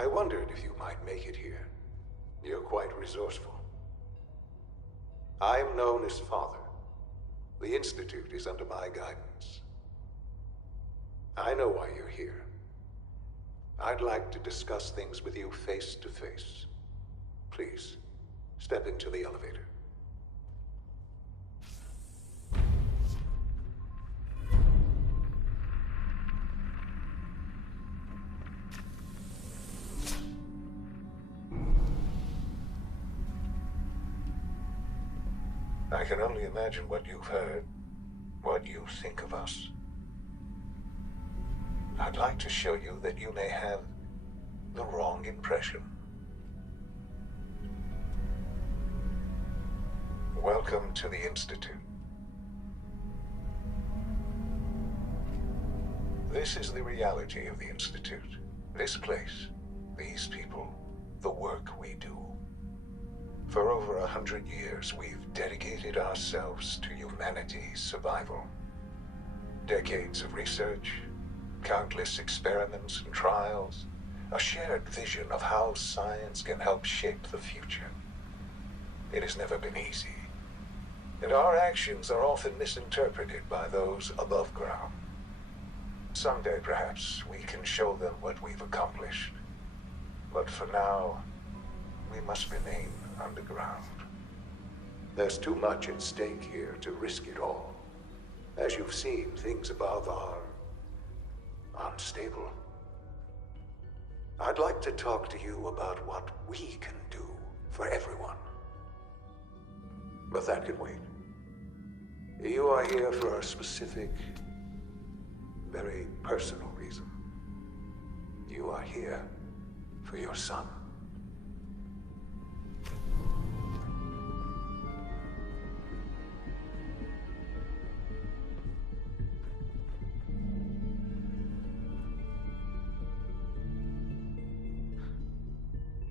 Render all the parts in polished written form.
I wondered if you might make it here. You're quite resourceful. I am known as Father. The Institute is under my guidance. I know why you're here. I'd like to discuss things with you face to face. Please, step into the elevator. I can only imagine what you've heard, what you think of us. I'd like to show you that you may have the wrong impression. Welcome to the Institute. This is the reality of the Institute. This place, these people, the work we do. For over 100 years, we've dedicated ourselves to humanity's survival. Decades of research, countless experiments and trials, a shared vision of how science can help shape the future. It has never been easy, and our actions are often misinterpreted by those above ground. Someday, perhaps, we can show them what we've accomplished. But for now, we must remain underground. There's too much at stake here to risk it all. As you've seen, things above are unstable. I'd like to talk to you about what we can do for everyone. But that can wait. You are here for a specific, very personal reason. You are here for your son.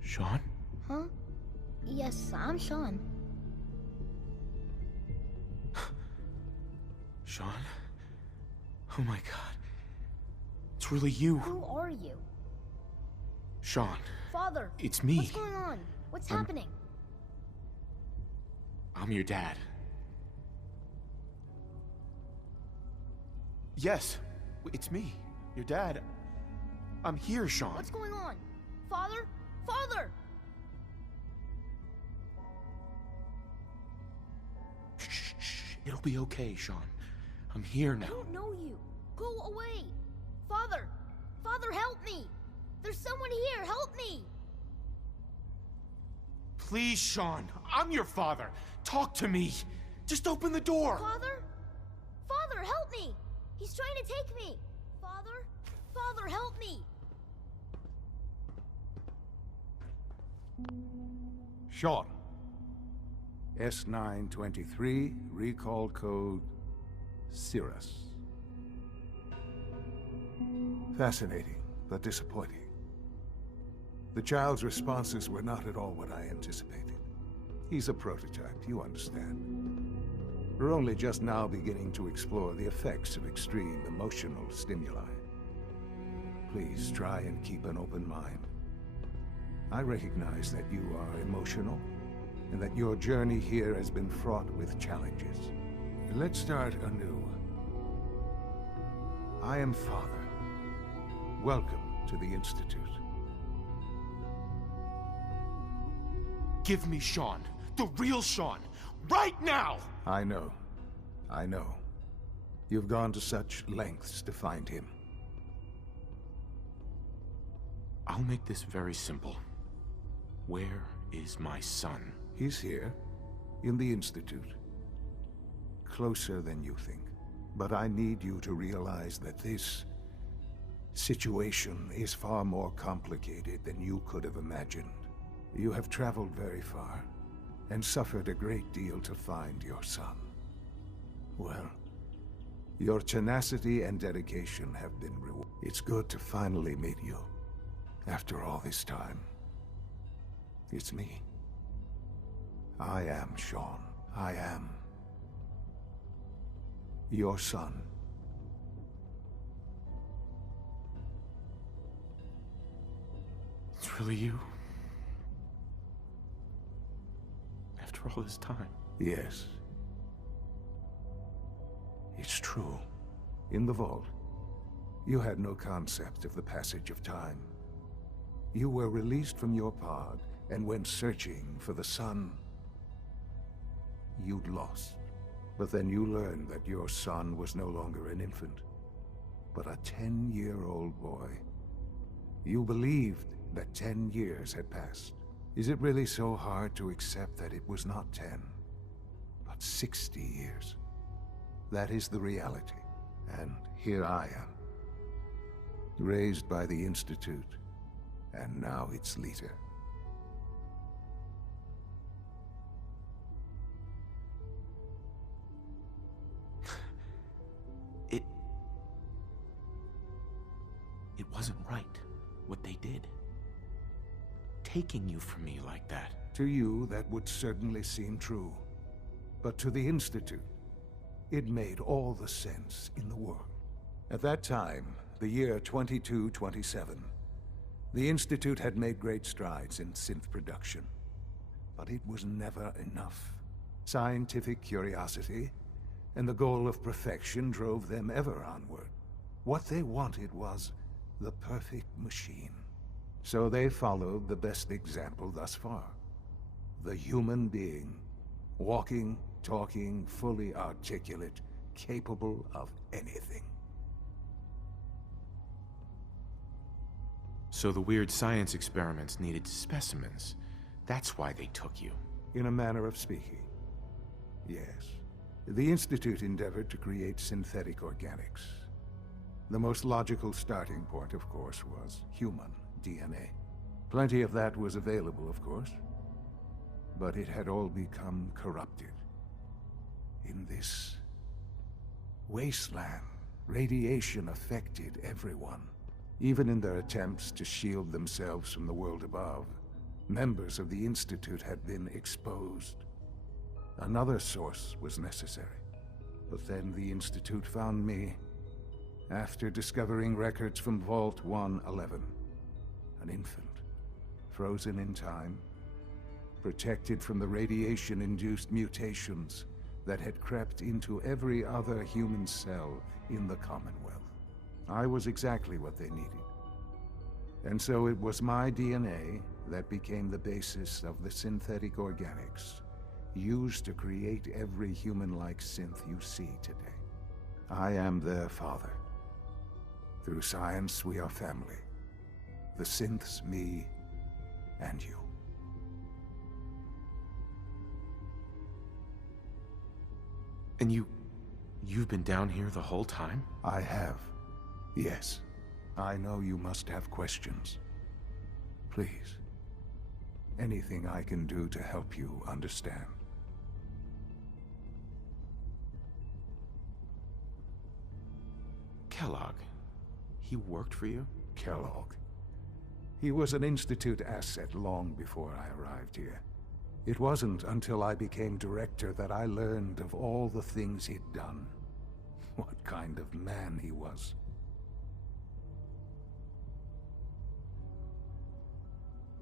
Sean? Huh? Yes, I'm Sean. Sean? Oh my god. It's really you. Who are you? Sean. Father! It's me. What's going on? What's happening? I'm your dad. Yes, it's me, your dad. I'm here, Sean. What's going on? Father? Father! Shh. It'll be okay, Sean. I'm here now. I don't know you. Go away. Father! Father, help me! There's someone here. Help me! Please, Sean. I'm your father. Talk to me. Just open the door. Father? Father, help me! He's trying to take me! Father? Father, help me! Sean. S923, recall code Cirrus. Fascinating, but disappointing. The child's responses were not at all what I anticipated. He's a prototype, you understand. We're only just now beginning to explore the effects of extreme emotional stimuli. Please try and keep an open mind. I recognize that you are emotional, and that your journey here has been fraught with challenges. Let's start anew. I am Father. Welcome to the Institute. Give me Sean. The real Sean. Right now! I know. You've gone to such lengths to find him. I'll make this very simple. Where is my son? He's here, in the Institute. Closer than you think. But I need you to realize that this situation is far more complicated than you could have imagined. You have traveled very far, and suffered a great deal to find your son. Well, your tenacity and dedication have been rewarded. It's good to finally meet you, after all this time. It's me. I am Sean. I am your son. It's really you? After all this time? Yes. It's true. In the vault, you had no concept of the passage of time. You were released from your pod and went searching for the sun you'd lost. But then you learned that your son was no longer an infant, but a 10-year-old boy. You believed that 10 years had passed. Is it really so hard to accept that it was not 10, but 60 years? That is the reality. And here I am, raised by the Institute, and now its leader. It wasn't right, what they did. Taking you from me like that. To you, that would certainly seem true. But to the Institute, it made all the sense in the world. At that time, the year 2227, the Institute had made great strides in synth production. But it was never enough. Scientific curiosity and the goal of perfection drove them ever onward. What they wanted was the perfect machine. So they followed the best example thus far. The human being, walking, talking, fully articulate, capable of anything. So the weird science experiments needed specimens. That's why they took you. In a manner of speaking, yes. The Institute endeavored to create synthetic organics. The most logical starting point, of course, was human DNA. Plenty of that was available, of course. But it had all become corrupted. In this wasteland, radiation affected everyone. Even in their attempts to shield themselves from the world above, members of the Institute had been exposed. Another source was necessary. But then the Institute found me after discovering records from Vault 111. An infant, frozen in time, protected from the radiation-induced mutations that had crept into every other human cell in the Commonwealth. I was exactly what they needed. And so it was my DNA that became the basis of the synthetic organics used to create every human-like synth you see today. I am their father. Through science, we are family. The synths, me, and you. And you've been down here the whole time? I have. Yes. I know you must have questions. Please. Anything I can do to help you understand. Kellogg. He worked for you? Kellogg. He was an Institute asset long before I arrived here. It wasn't until I became director that I learned of all the things he'd done. What kind of man he was.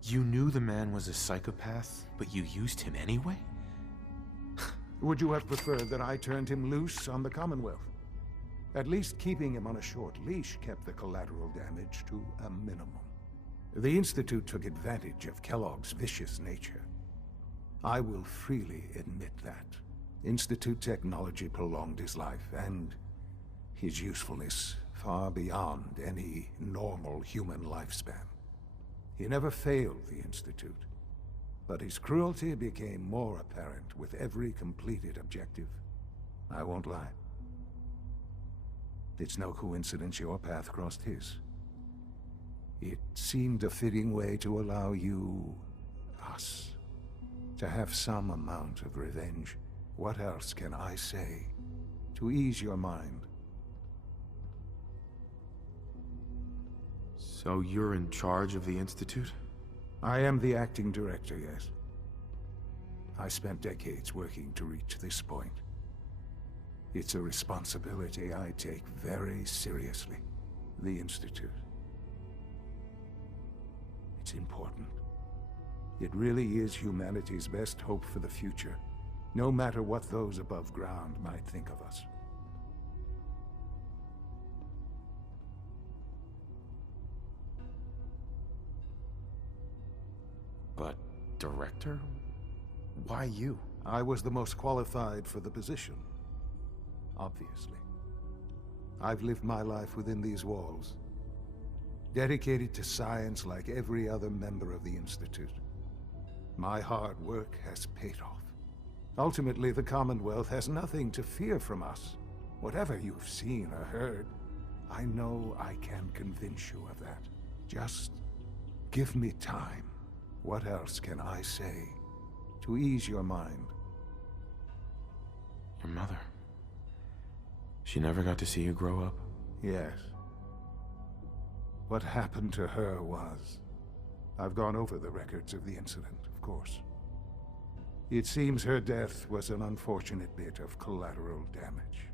You knew the man was a psychopath, but you used him anyway? Would you have preferred that I turned him loose on the Commonwealth? At least keeping him on a short leash kept the collateral damage to a minimum. The Institute took advantage of Kellogg's vicious nature. I will freely admit that. Institute technology prolonged his life, and his usefulness far beyond any normal human lifespan. He never failed the Institute, but his cruelty became more apparent with every completed objective. I won't lie. It's no coincidence your path crossed his. It seemed a fitting way to allow you, us, to have some amount of revenge. What else can I say to ease your mind? So you're in charge of the Institute? I am the acting director, yes. I spent decades working to reach this point. It's a responsibility I take very seriously. The Institute. what's important. It really is humanity's best hope for the future, no matter what those above ground might think of us. But, Director? Why you? I was the most qualified for the position, obviously. I've lived my life within these walls, dedicated to science like every other member of the Institute. My hard work has paid off. Ultimately, the Commonwealth has nothing to fear from us. Whatever you've seen or heard, I know I can convince you of that. Just give me time. What else can I say to ease your mind? Your mother. She never got to see you grow up? Yes. What happened to her was... I've gone over the records of the incident, of course. It seems her death was an unfortunate bit of collateral damage.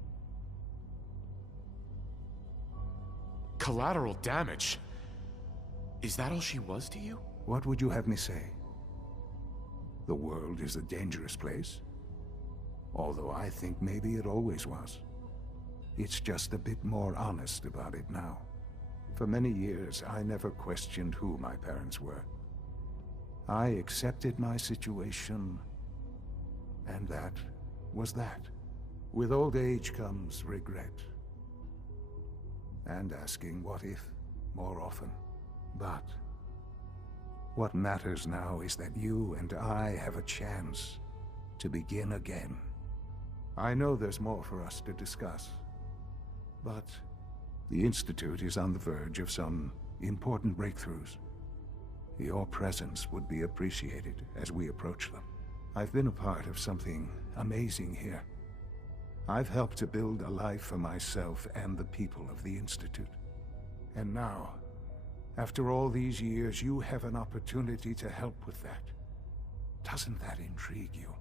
Collateral damage? Is that all she was to you? What would you have me say? The world is a dangerous place. Although I think maybe it always was. It's just a bit more honest about it now. For many years, I never questioned who my parents were. I accepted my situation, and that was that. With old age comes regret. And asking what if more often. But what matters now is that you and I have a chance to begin again. I know there's more for us to discuss, but the Institute is on the verge of some important breakthroughs. Your presence would be appreciated as we approach them. I've been a part of something amazing here. I've helped to build a life for myself and the people of the Institute. And now, after all these years, you have an opportunity to help with that. Doesn't that intrigue you?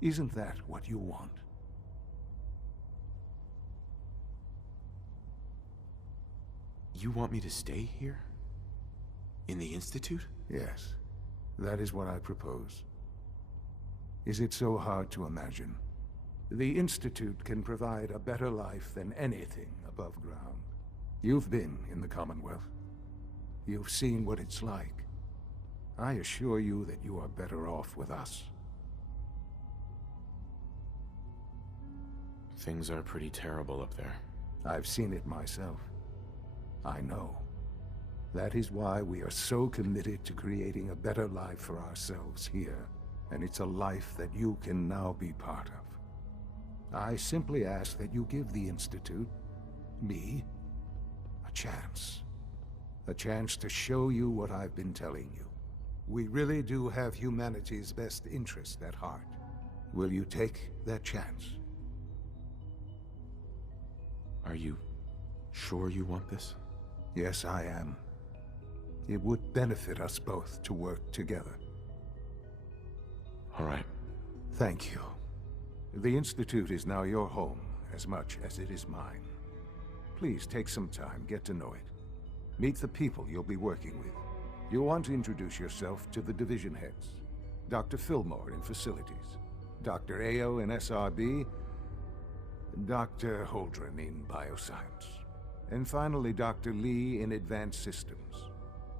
Isn't that what you want? You want me to stay here? In the Institute? Yes, that is what I propose. Is it so hard to imagine? The Institute can provide a better life than anything above ground. You've been in the Commonwealth. You've seen what it's like. I assure you that you are better off with us. Things are pretty terrible up there. I've seen it myself. I know. That is why we are so committed to creating a better life for ourselves here. And it's a life that you can now be part of. I simply ask that you give the Institute, me, a chance. A chance to show you what I've been telling you. We really do have humanity's best interest at heart. Will you take that chance? Are you sure you want this? Yes, I am. It would benefit us both to work together. All right. Thank you. The Institute is now your home, as much as it is mine. Please take some time, get to know it. Meet the people you'll be working with. You'll want to introduce yourself to the division heads. Dr. Fillmore in Facilities, Dr. Ayo in SRB, Dr. Holdren in Bioscience, and finally Dr. Lee in Advanced Systems.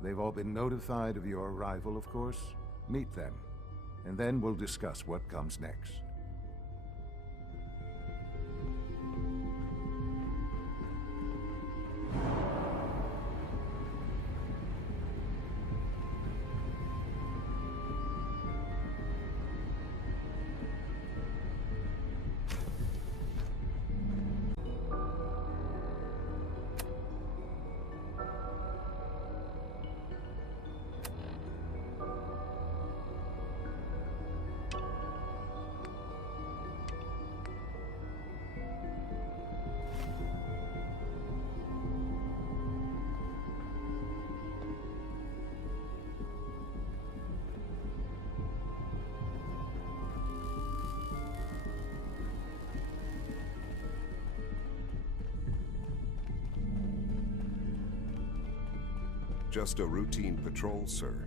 They've all been notified of your arrival, of course. Meet them, and then we'll discuss what comes next. Just a routine patrol, sir.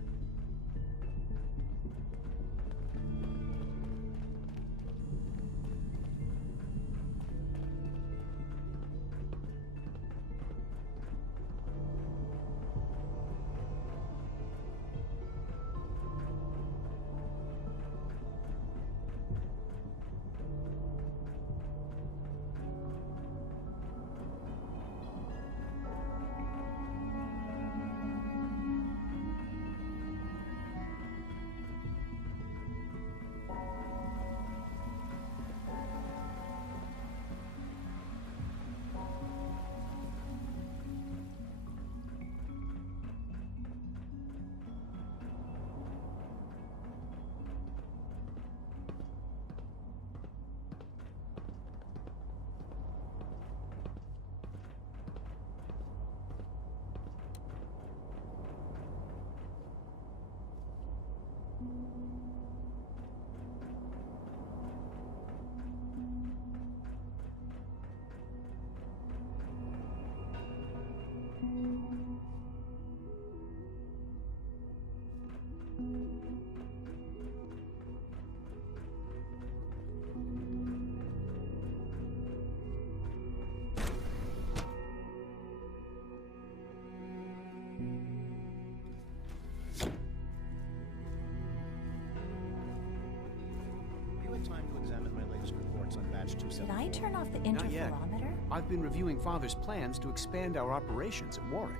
Time to examine my latest reports on batch 274. Did I turn off the Not yet. interferometer? I've been reviewing Father's plans to expand our operations at Warwick.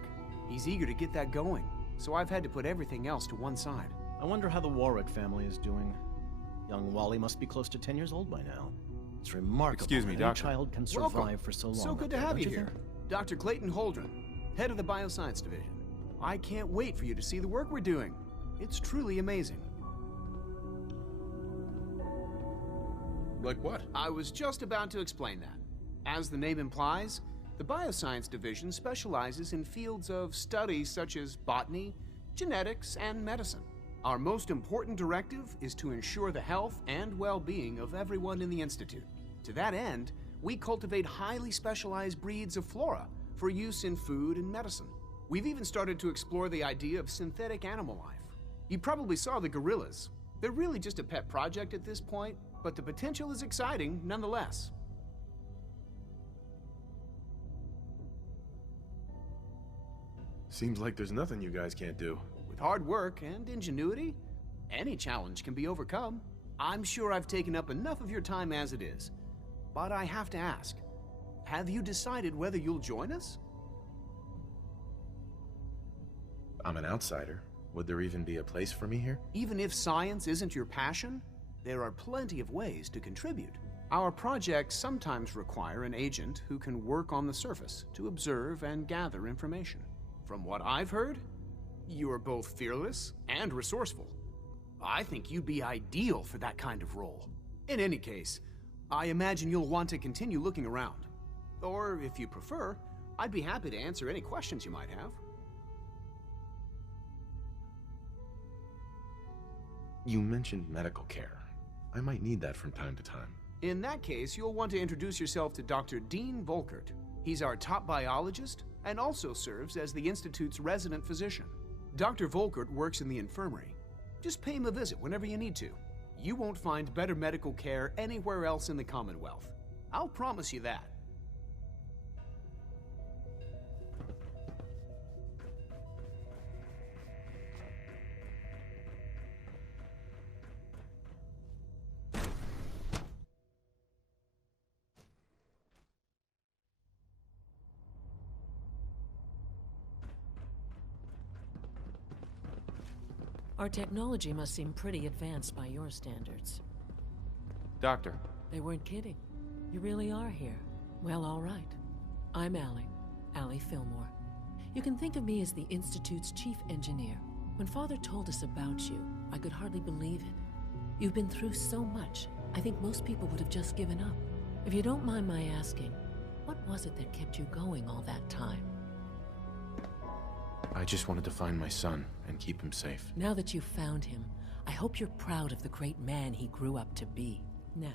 He's eager to get that going, so I've had to put everything else to one side. I wonder how the Warwick family is doing. Young Wally must be close to 10 years old by now. It's remarkable Excuse me, that any Doctor. child can survive Welcome. for so long. So good out to there, have don't you here. think? Dr. Clayton Holdren, head of the Bioscience Division. I can't wait for you to see the work we're doing. It's truly amazing. Like what? I was just about to explain that. As the name implies, the Bioscience Division specializes in fields of study such as botany, genetics, and medicine. Our most important directive is to ensure the health and well-being of everyone in the Institute. To that end, we cultivate highly specialized breeds of flora for use in food and medicine. We've even started to explore the idea of synthetic animal life. You probably saw the gorillas. They're really just a pet project at this point, but the potential is exciting nonetheless. Seems like there's nothing you guys can't do. With hard work and ingenuity, any challenge can be overcome. I'm sure I've taken up enough of your time as it is, but I have to ask, have you decided whether you'll join us? I'm an outsider. Would there even be a place for me here? Even if science isn't your passion, there are plenty of ways to contribute. Our projects sometimes require an agent who can work on the surface to observe and gather information. From what I've heard, you are both fearless and resourceful. I think you'd be ideal for that kind of role. In any case, I imagine you'll want to continue looking around. Or, if you prefer, I'd be happy to answer any questions you might have. You mentioned medical care. I might need that from time to time. In that case, you'll want to introduce yourself to Dr. Dean Volkert. He's our top biologist and also serves as the Institute's resident physician. Dr. Volkert works in the infirmary. Just pay him a visit whenever you need to. You won't find better medical care anywhere else in the Commonwealth. I'll promise you that. Our technology must seem pretty advanced by your standards. Doctor. They weren't kidding. You really are here. Well, all right. I'm Allie Fillmore. You can think of me as the Institute's chief engineer. When Father told us about you, I could hardly believe it. You've been through so much, I think most people would have just given up. If you don't mind my asking, what was it that kept you going all that time? I just wanted to find my son and keep him safe. Now that you've found him, I hope you're proud of the great man he grew up to be. Now,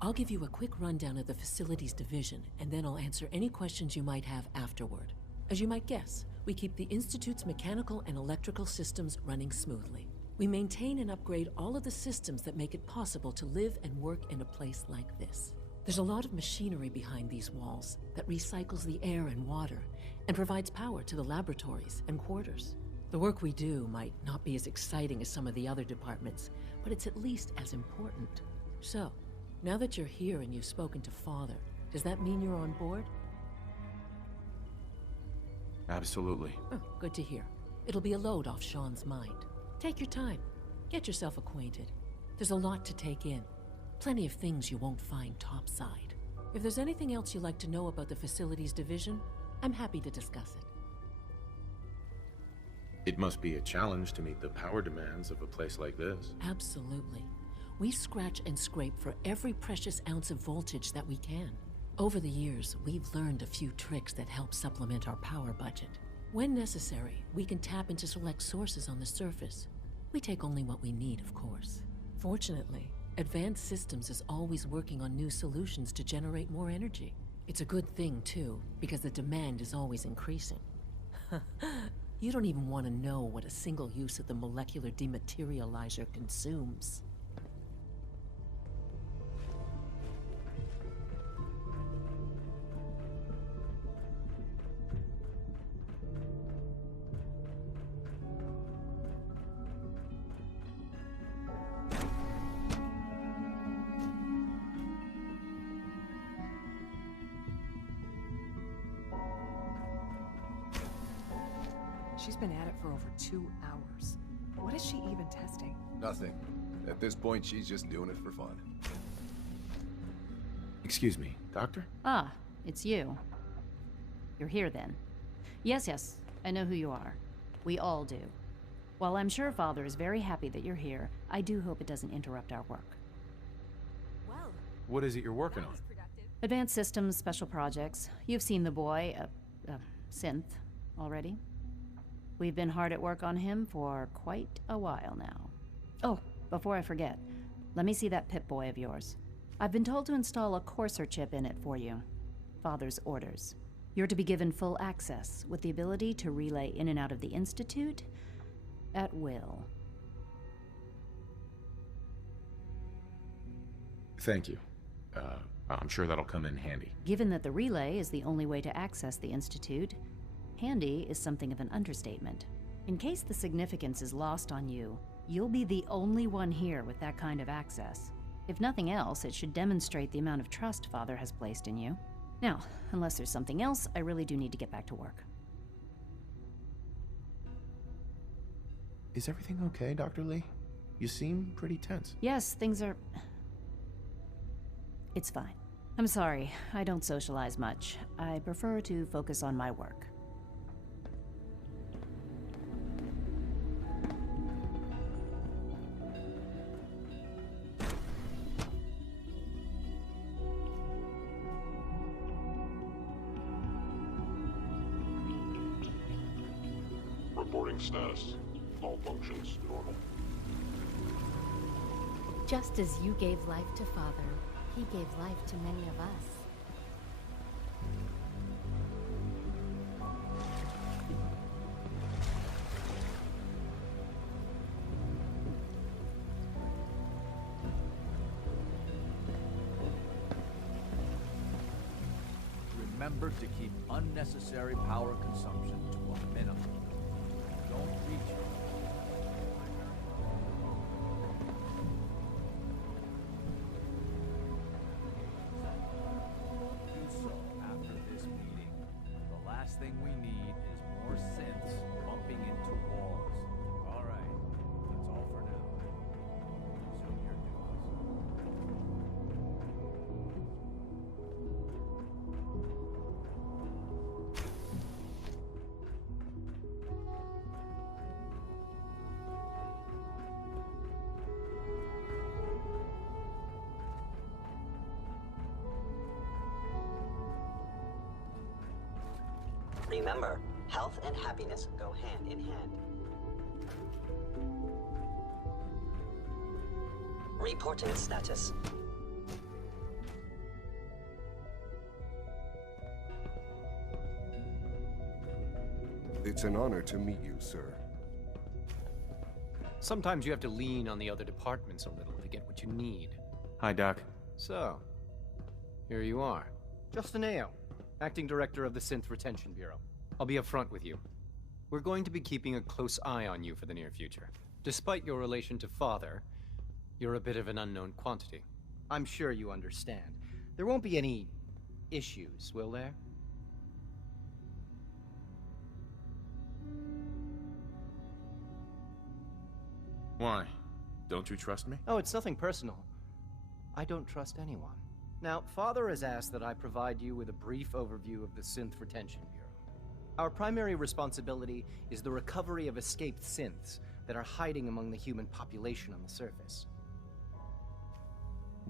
I'll give you a quick rundown of the facilities division, and then I'll answer any questions you might have afterward. As you might guess, we We keep the Institute's mechanical and electrical systems running smoothly. We maintain and upgrade all of the systems that make it possible to live and work in a place like this. There's a lot of machinery behind these walls that recycles the air and water and provides power to the laboratories and quarters. The work we do might not be as exciting as some of the other departments, but it's at least as important. So, now that you're here and you've spoken to Father, does that mean you're on board? Absolutely. Oh, good to hear. It'll be a load off Sean's mind. Take your time. Get yourself acquainted. There's a lot to take in. Plenty of things you won't find topside. If there's anything else you'd like to know about the Facilities Division, I'm happy to discuss it. It must be a challenge to meet the power demands of a place like this. Absolutely. We scratch and scrape for every precious ounce of voltage that we can. Over the years, we've learned a few tricks that help supplement our power budget. When necessary, we can tap into select sources on the surface. We take only what we need, of course. Fortunately, Advanced Systems is always working on new solutions to generate more energy. It's a good thing, too, because the demand is always increasing. You don't even want to know what a single use of the molecular dematerializer consumes. She's been at it for over 2 hours. What is she even testing? Nothing. At this point, she's just doing it for fun. Excuse me, Doctor? Ah, it's you. You're here then. Yes, I know who you are. We all do. While I'm sure Father is very happy that you're here, I do hope it doesn't interrupt our work. Well, What is it you're working on? Advanced Systems, Special Projects. You've seen the boy, Synth, already. We've been hard at work on him for quite a while now. Oh, before I forget, let me see that Pip-Boy of yours. I've been told to install a Courser chip in it for you. Father's orders. You're to be given full access, with the ability to relay in and out of the Institute at will. Thank you. I'm sure that'll come in handy. Given that the relay is the only way to access the Institute, handy is something of an understatement. In case the significance is lost on you, you'll be the only one here with that kind of access. If nothing else, it should demonstrate the amount of trust Father has placed in you. Now, unless there's something else, I really do need to get back to work. Is everything okay, Dr. Lee? You seem pretty tense. Yes, things are... It's fine. I'm sorry, I don't socialize much. I prefer to focus on my work. Reporting status. All functions normal. Just as you gave life to Father, he gave life to many of us. Remember to keep unnecessary power consumption to a minimum. Don't reach it. Do so after this meeting. The last thing we need is more synths bumping into walls. All right, that's all for now. Resume your duties. Remember, health and happiness go hand in hand. Reporting status. It's an honor to meet you, sir. Sometimes you have to lean on the other departments a little to get what you need. Hi, Doc. So, here you are. Justin Ayo, Acting Director of the Synth Retention Bureau. I'll be upfront with you. We're going to be keeping a close eye on you for the near future. Despite your relation to Father, you're a bit of an unknown quantity. I'm sure you understand. There won't be any issues, will there? Why? Don't you trust me? Oh, it's nothing personal. I don't trust anyone. Now, Father has asked that I provide you with a brief overview of the Synth Retention Bureau. Our primary responsibility is the recovery of escaped synths that are hiding among the human population on the surface.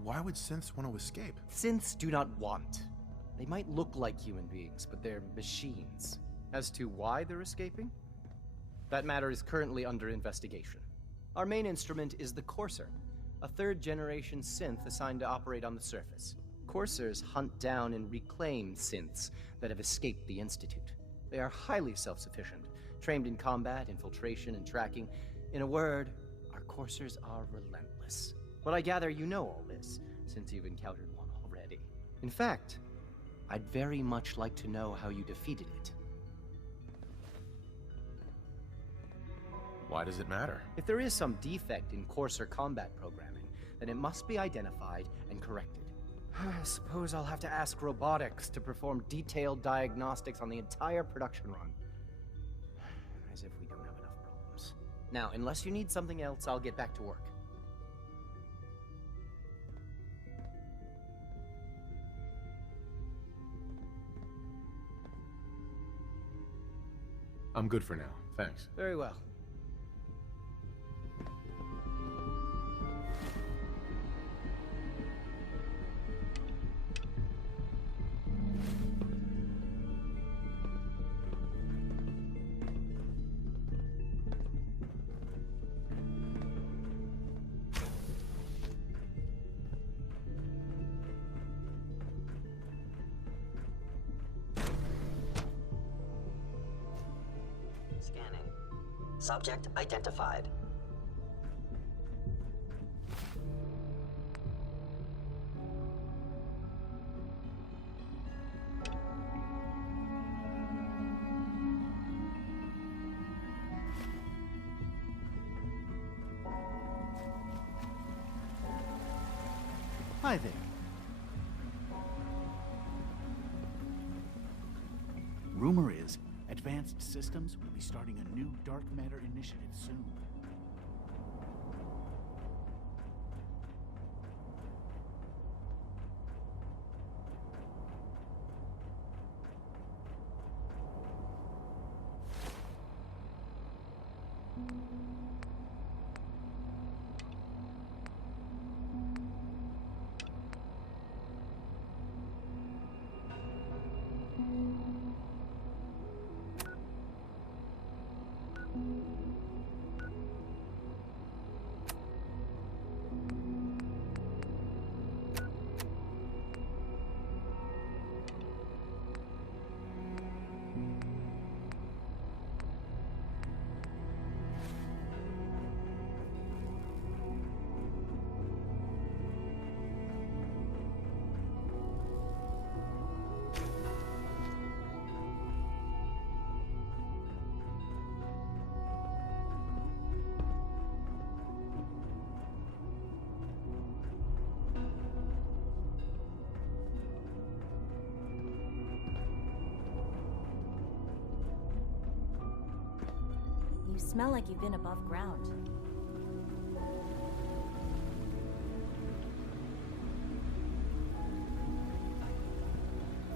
Why would synths want to escape? Synths do not want. They might look like human beings, but they're machines. As to why they're escaping? That matter is currently under investigation. Our main instrument is the Courser, a third-generation synth assigned to operate on the surface. Coursers hunt down and reclaim synths that have escaped the Institute. They are highly self-sufficient, trained in combat, infiltration, and tracking. In a word, our Coursers are relentless. But I gather you know all this, since you've encountered one already. In fact, I'd very much like to know how you defeated it. Why does it matter? If there is some defect in Courser combat programming, then it must be identified and corrected. I suppose I'll have to ask robotics to perform detailed diagnostics on the entire production run. As if we don't have enough problems. Now, unless you need something else, I'll get back to work. I'm good for now, thanks. Very well. Scanning. Subject identified. Hi there. Rumor is, Advanced Systems will be starting a new dark matter initiative soon. You smell like you've been above ground.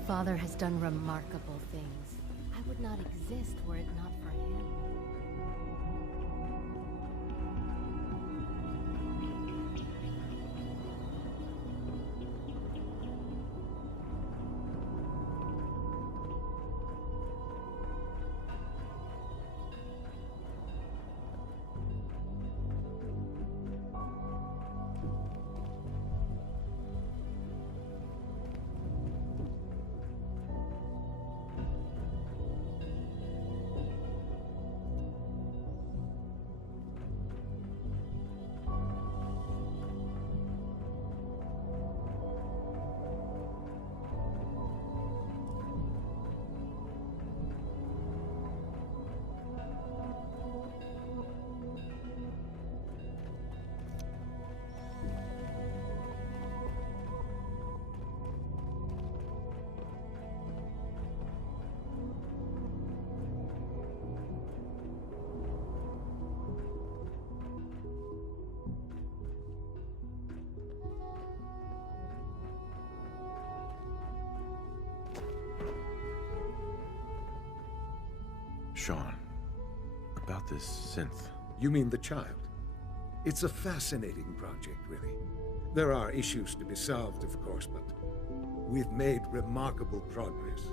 Father has done remarkable things. I would not exist were it not for him. Sean, about this synth. You mean the child? It's a fascinating project, really. There are issues to be solved, of course, but we've made remarkable progress.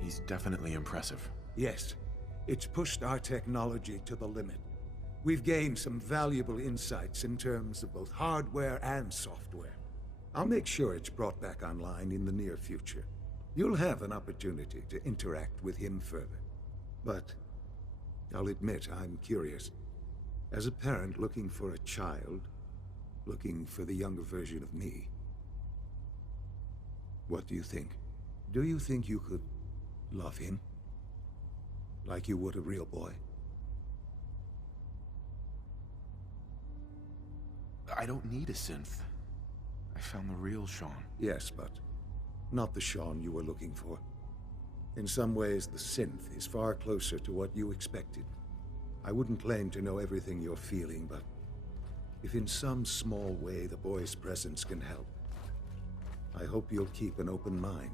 He's definitely impressive. Yes. It's pushed our technology to the limit. We've gained some valuable insights in terms of both hardware and software. I'll make sure it's brought back online in the near future. You'll have an opportunity to interact with him further. But I'll admit I'm curious. As a parent looking for a child, looking for the younger version of me, what do you think? Do you think you could love him? Like you would a real boy? I don't need a synth. I found the real Sean. Yes, but not the Sean you were looking for. In some ways, the synth is far closer to what you expected. I wouldn't claim to know everything you're feeling, but if in some small way the boy's presence can help, I hope you'll keep an open mind.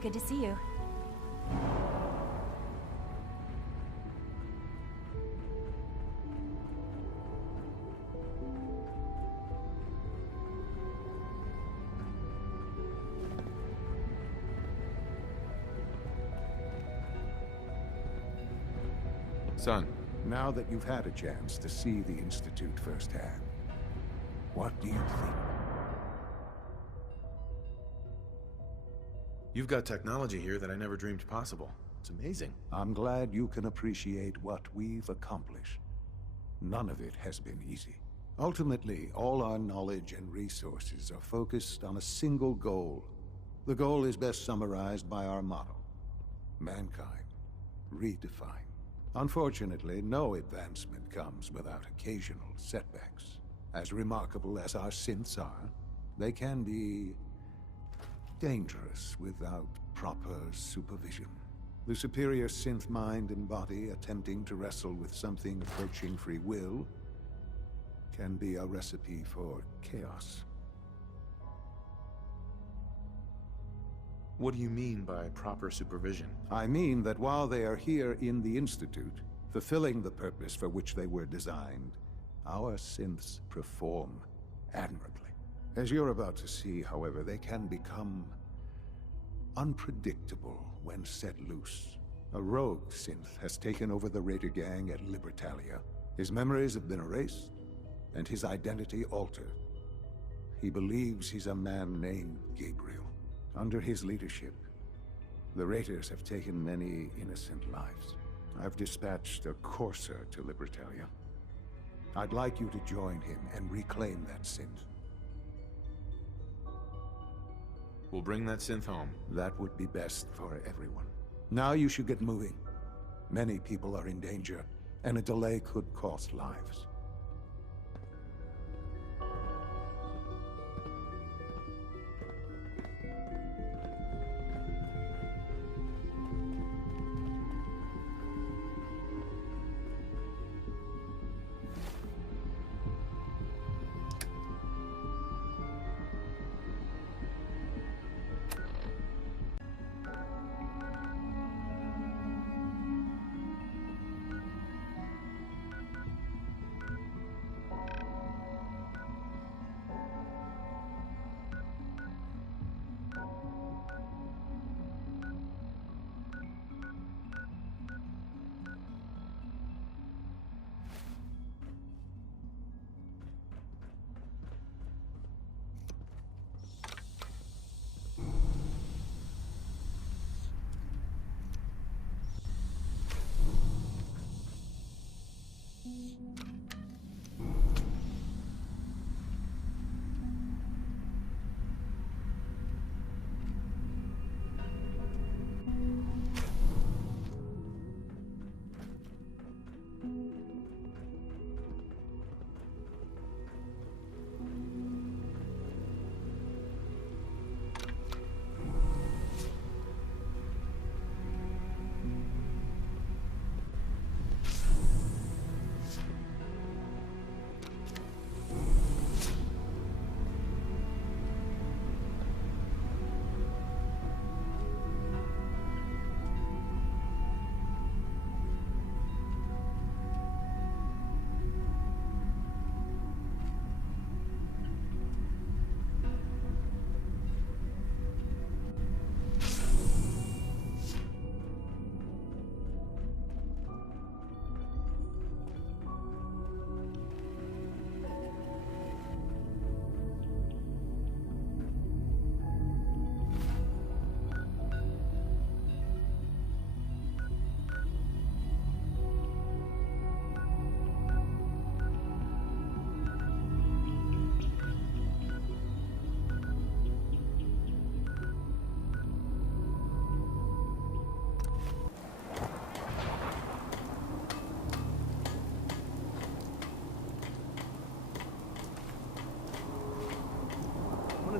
Good to see you. Son. Now that you've had a chance to see the Institute firsthand, what do you think? You've got technology here that I never dreamed possible. It's amazing. I'm glad you can appreciate what we've accomplished. None of it has been easy. Ultimately, all our knowledge and resources are focused on a single goal. The goal is best summarized by our motto: mankind redefined. Unfortunately, no advancement comes without occasional setbacks. As remarkable as our synths are, they can be dangerous without proper supervision. The superior synth mind and body attempting to wrestle with something approaching free will can be a recipe for chaos. What do you mean by proper supervision? I mean that while they are here in the Institute, fulfilling the purpose for which they were designed, our synths perform admirably. As you're about to see, however, they can become unpredictable when set loose. A rogue synth has taken over the Raider gang at Libertalia. His memories have been erased, and his identity altered. He believes he's a man named Gabriel. Under his leadership, the Raiders have taken many innocent lives. I've dispatched a courser to Libertalia. I'd like you to join him and reclaim that synth. We'll bring that synth home. That would be best for everyone. Now you should get moving. Many people are in danger, and a delay could cost lives.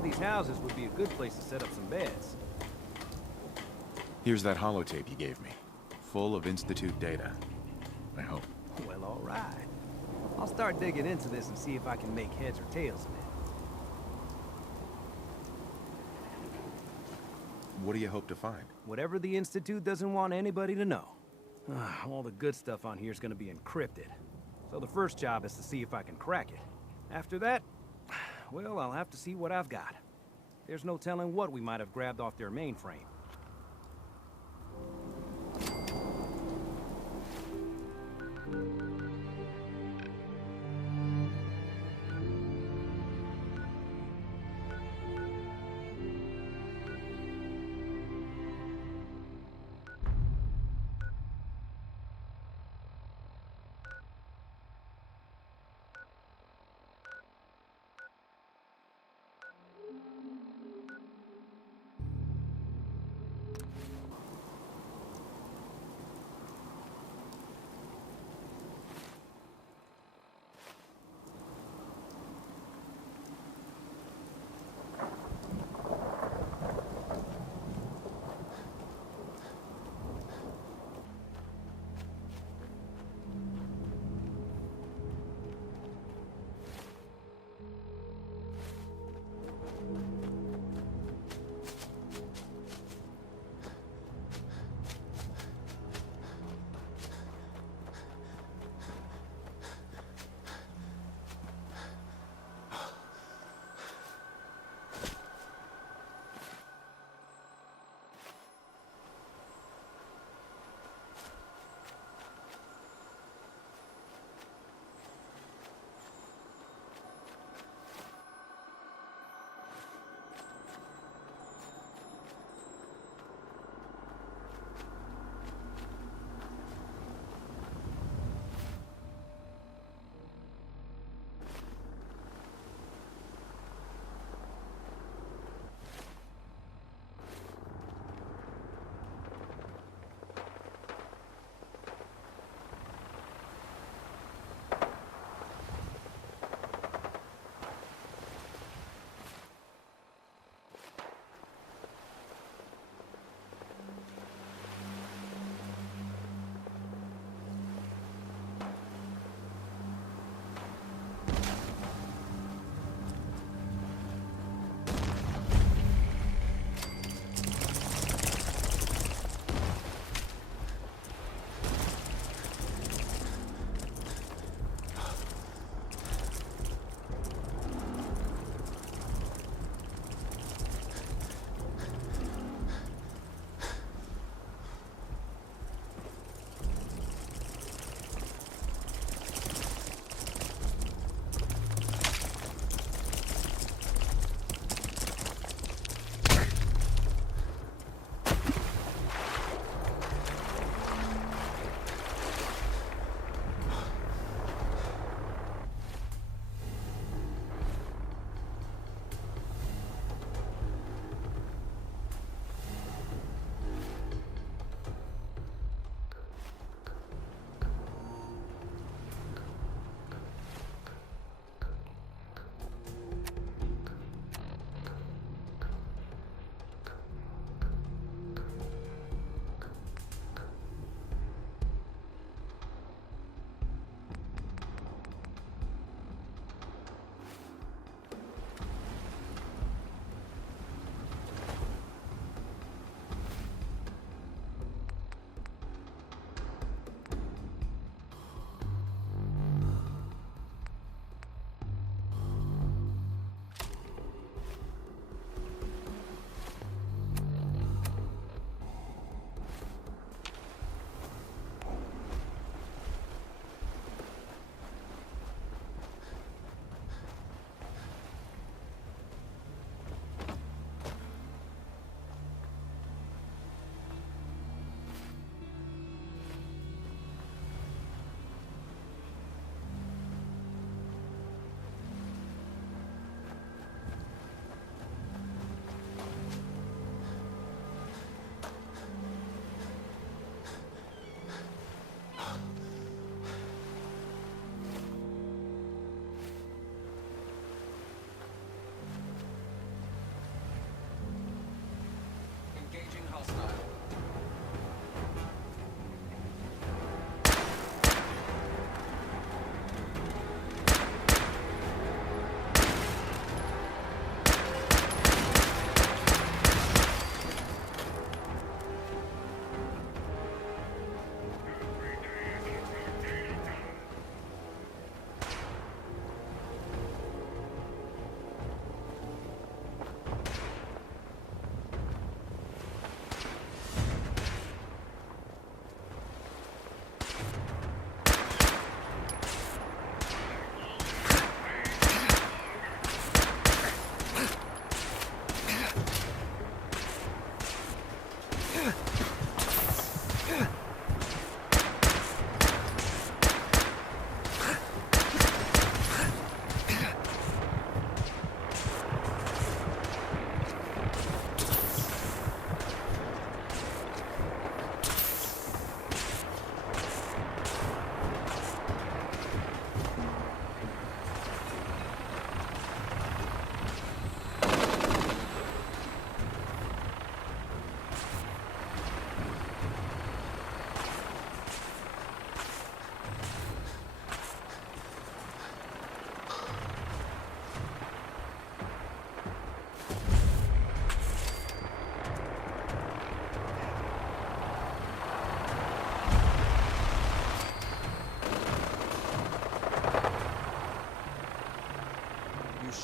These houses would be a good place to set up some beds. Here's that holotape you gave me, full of Institute data. I hope. Well, all right. I'll start digging into this and see if I can make heads or tails of it. What do you hope to find? Whatever the Institute doesn't want anybody to know. All the good stuff on here is going to be encrypted. So the first job is to see if I can crack it. After that, well, I'll have to see what I've got. There's no telling what we might have grabbed off their mainframe.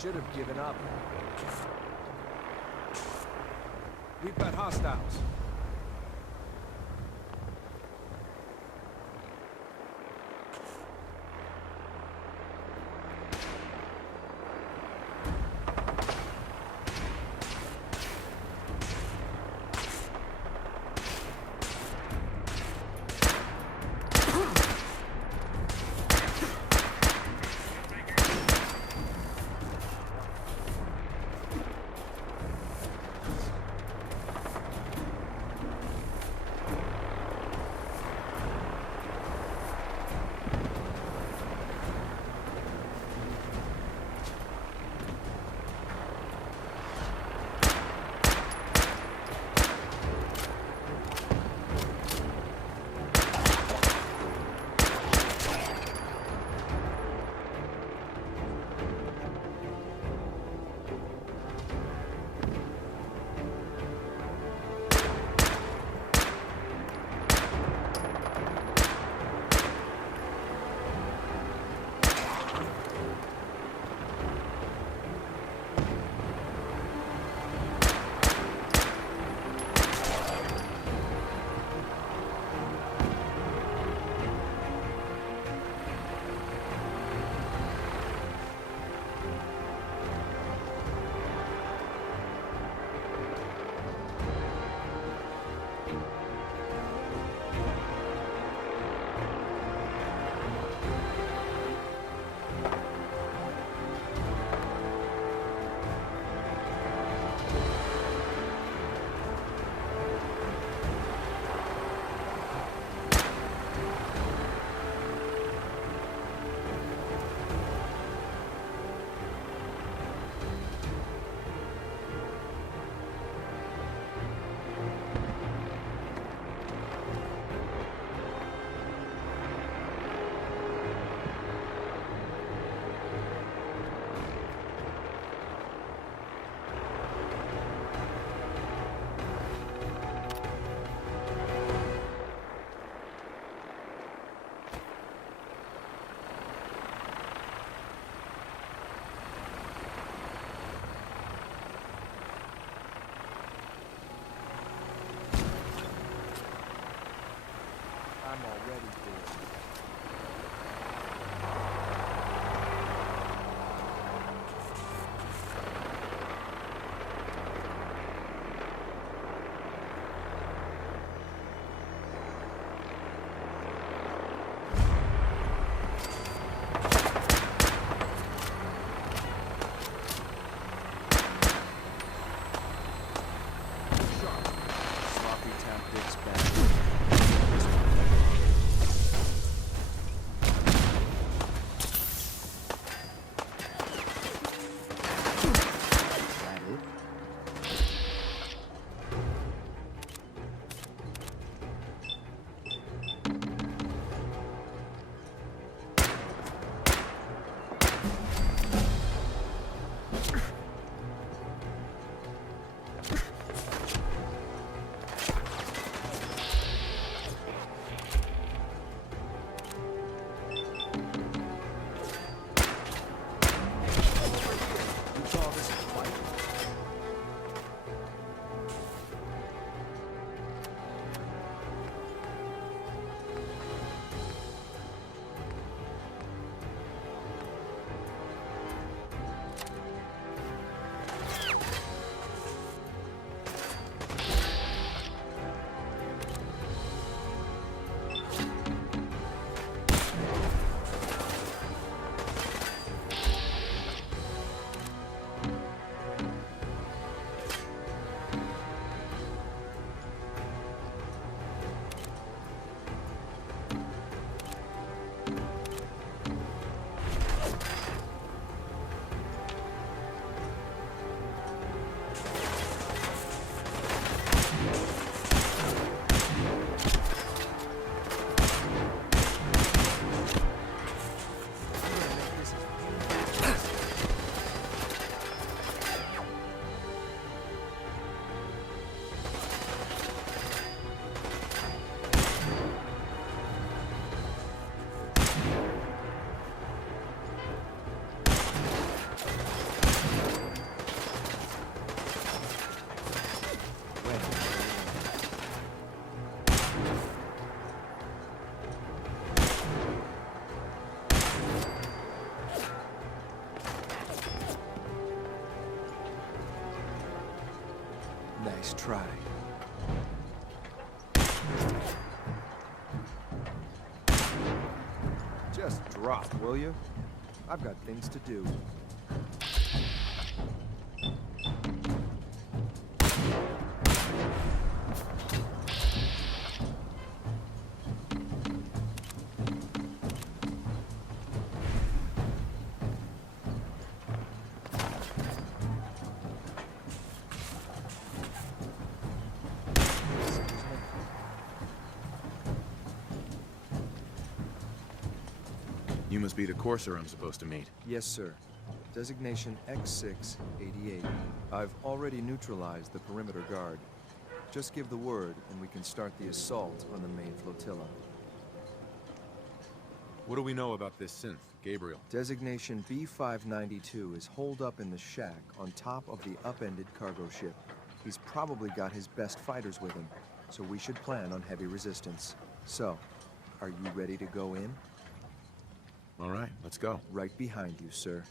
should have given up. We've got hostiles. I'm already dead. Nice try. Just drop, will you? I've got things to do. You must be the courser I'm supposed to meet. Yes, sir. Designation X688. I've already neutralized the perimeter guard. Just give the word, and we can start the assault on the main flotilla. What do we know about this synth, Gabriel? Designation B592 is holed up in the shack on top of the upended cargo ship. He's probably got his best fighters with him, so we should plan on heavy resistance. So, are you ready to go in? All right, let's go. Right behind you, sir.